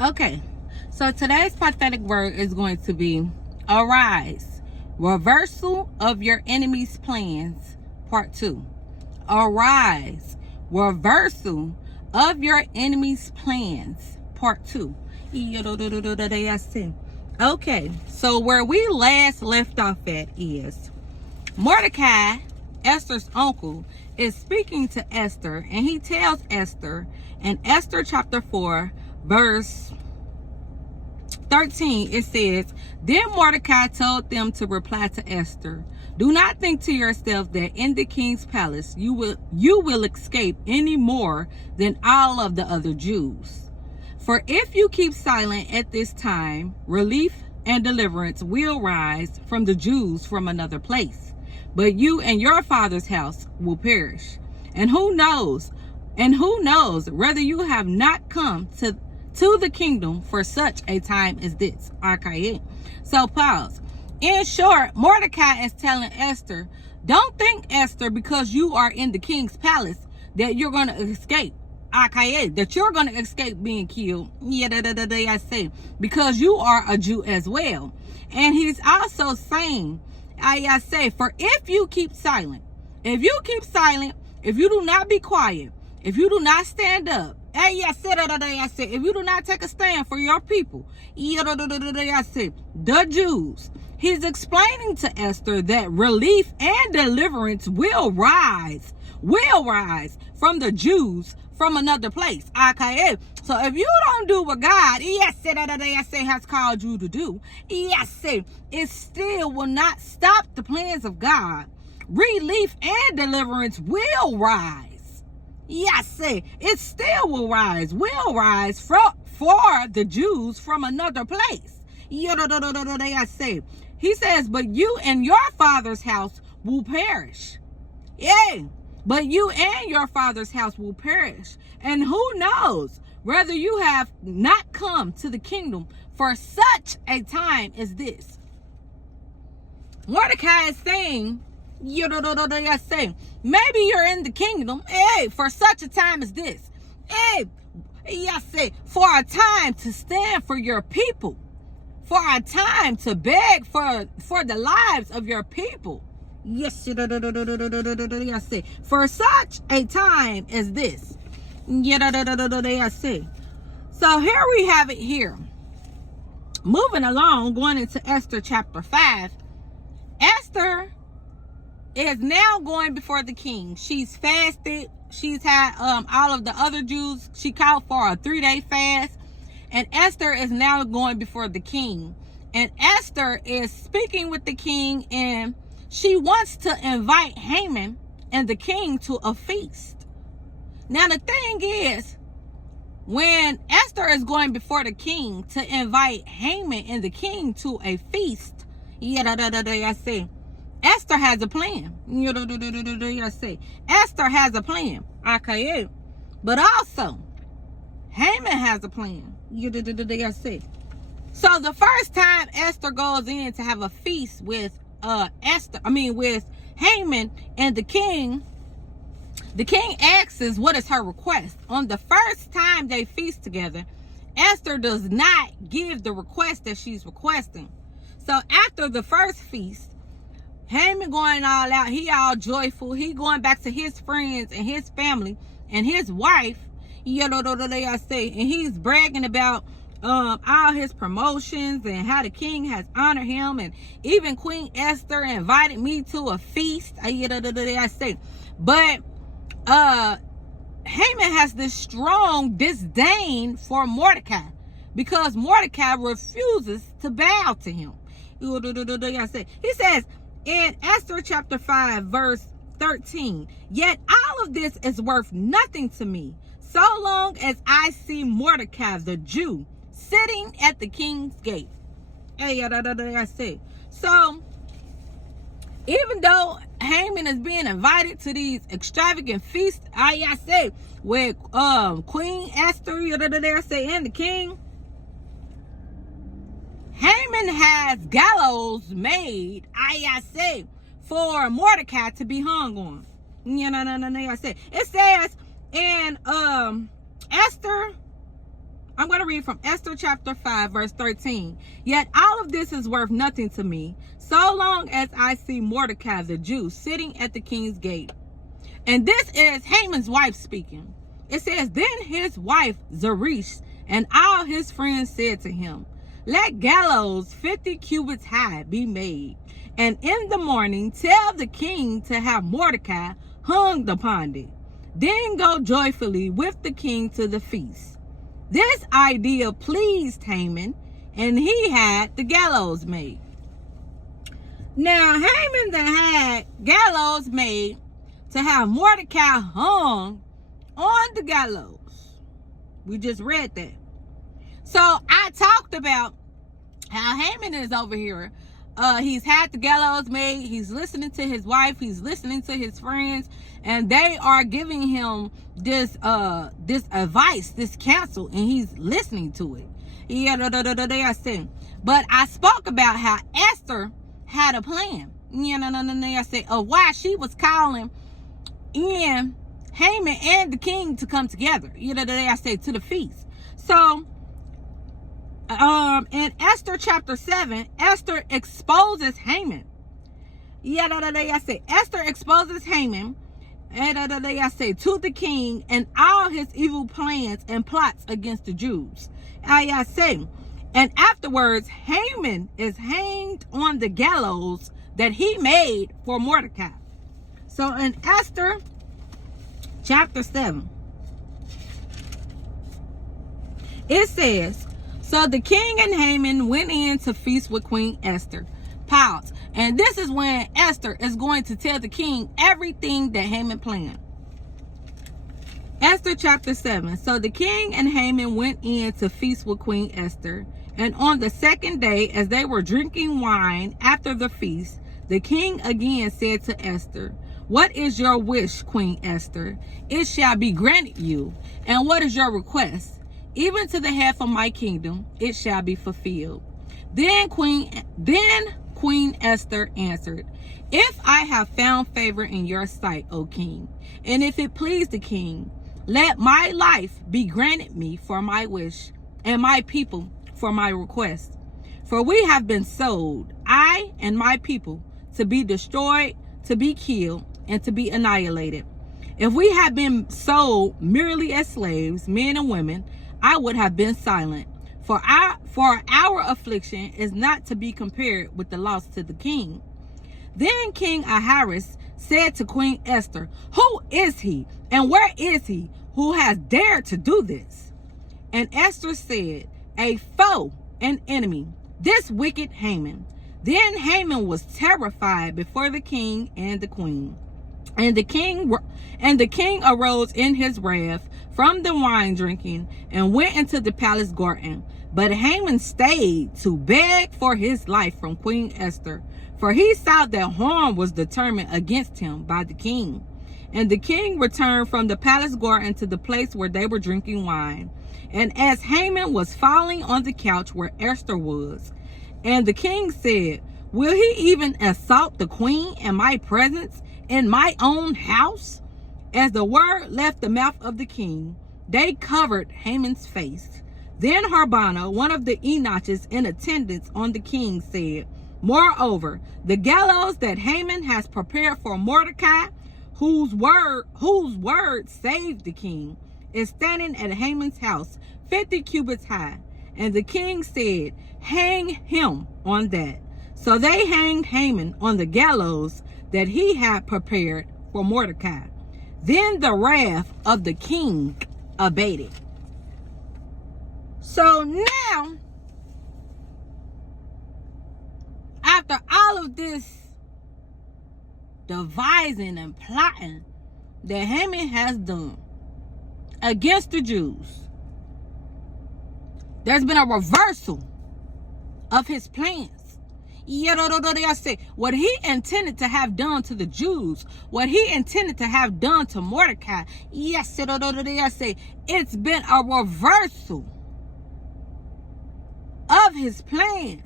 Okay, so today's prophetic word is going to be arise, reversal of your enemy's plans, part 2. Arise, reversal of your enemy's plans, part 2. Okay, so where we last left off at is Mordecai, Esther's uncle, is speaking to Esther, and he tells Esther in Esther chapter 4, verse 13, it says, Then Mordecai told them to reply to Esther, Do not think to yourself that in the king's palace you will escape any more than all of the other Jews. For if you keep silent at this time, relief and deliverance will rise from the Jews from another place. But you and your father's house will perish. And who knows whether you have not come to the kingdom for such a time as this. Okay. So pause. In short, Mordecai is telling Esther, don't think, Esther, because you are in the king's palace that you're going to escape. Okay, that you're going to escape being killed. I say, because you are a Jew as well. And he's also saying, I say, for if you keep silent, if you do not be quiet, if you do not stand up, if you do not take a stand for your people, the Jews, he's explaining to Esther that relief and deliverance will rise from the Jews from another place. Okay. So if you don't do what God has called you to do, it still will not stop the plans of God. Relief and deliverance will rise. It still will rise for the Jews from another place. He says, but you and your father's house will perish. But you and your father's house will perish. And who knows whether you have not come to the kingdom for such a time as this. Mordecai is saying, maybe you're in the kingdom, for such a time as this. For a time to stand for your people. For a time to beg for the lives of your people. For such a time as this. So here we have it here. Moving along, going into Esther chapter 5. Esther is now going before the king. She's fasted. She's had all of the other Jews. She called for a 3-day fast. And Esther is now going before the king. And Esther is speaking with the king, and she wants to invite Haman and the king to a feast. Now the thing is, when Esther is going before the king to invite Haman and the king to a feast, Esther has a plan. Esther has a plan. Okay. But also, Haman has a plan. So the first time Esther goes in to have a feast with with Haman and the king asks what is her request. On the first time they feast together, Esther does not give the request that she's requesting. So after the first feast, Haman going all out, he all joyful, he going back to his friends and his family and his wife, and he's bragging about all his promotions and how the king has honored him, and even Queen Esther invited me to a feast. But Haman has this strong disdain for Mordecai because Mordecai refuses to bow to him. He says in Esther chapter 5 verse 13, yet all of this is worth nothing to me so long as I see Mordecai the Jew sitting at the king's gate. So even though Haman is being invited to these extravagant feasts, with Queen Esther and the king, Haman has gallows made, for Mordecai to be hung on. It says in Esther I'm going to read from Esther chapter 5, verse 13. Yet all of this is worth nothing to me, so long as I see Mordecai the Jew sitting at the king's gate. And this is Haman's wife speaking. It says, then his wife Zeresh and all his friends said to him, let gallows 50 cubits high be made, and in the morning tell the king to have Mordecai hung upon it. Then go joyfully with the king to the feast. This idea pleased Haman, and he had the gallows made. Now, Haman that had gallows made to have Mordecai hung on the gallows. We just read that. So I talked about how Haman is over here. He's had the gallows made. He's listening to his wife. He's listening to his friends, and they are giving him this advice, this counsel, and he's listening to it. But I spoke about how Esther had a plan. I said of why she was calling in Haman and the king to come together. I said to the feast. So in Esther chapter 7, Esther exposes Haman. Esther exposes Haman to the king and all his evil plans and plots against the Jews. And afterwards, Haman is hanged on the gallows that he made for Mordecai. So in Esther chapter 7, it says, so the king and Haman went in to feast with Queen Esther. Pause. And this is when Esther is going to tell the king everything that Haman planned. Esther chapter 7. So the king and Haman went in to feast with Queen Esther. And on the second day, as they were drinking wine after the feast, the king again said to Esther, what is your wish, Queen Esther? It shall be granted you. And what is your request? Even to the half of my kingdom, it shall be fulfilled. Then Queen Esther answered, if I have found favor in your sight, O king, and if it please the king, let my life be granted me for my wish, and my people for my request. For we have been sold, I and my people, to be destroyed, to be killed, and to be annihilated. If we had been sold merely as slaves, men and women, I would have been silent. For our affliction is not to be compared with the loss to the king. Then King Ahasuerus said to Queen Esther, who is he and where is he who has dared to do this? And Esther said, a foe, an enemy, this wicked Haman. Then Haman was terrified before the king and the queen. And the king arose in his wrath from the wine drinking and went into the palace garden. But Haman stayed to beg for his life from Queen Esther, for he saw that harm was determined against him by the king. And the king returned from the palace garden to the place where they were drinking wine. And as Haman was falling on the couch where Esther was, and the king said, will he even assault the queen in my presence, in my own house? As the word left the mouth of the king, they covered Haman's face. Then Harbona, one of the Enochites in attendance on the king, said, moreover, the gallows that Haman has prepared for Mordecai, whose word saved the king, is standing at Haman's house, 50 cubits high. And the king said, hang him on that. So they hanged Haman on the gallows that he had prepared for Mordecai. Then the wrath of the king abated. So now, after all of this devising and plotting that Haman has done against the Jews, there's been a reversal of his plans. What he intended to have done to the Jews, what he intended to have done to Mordecai, it's been a reversal of his plans.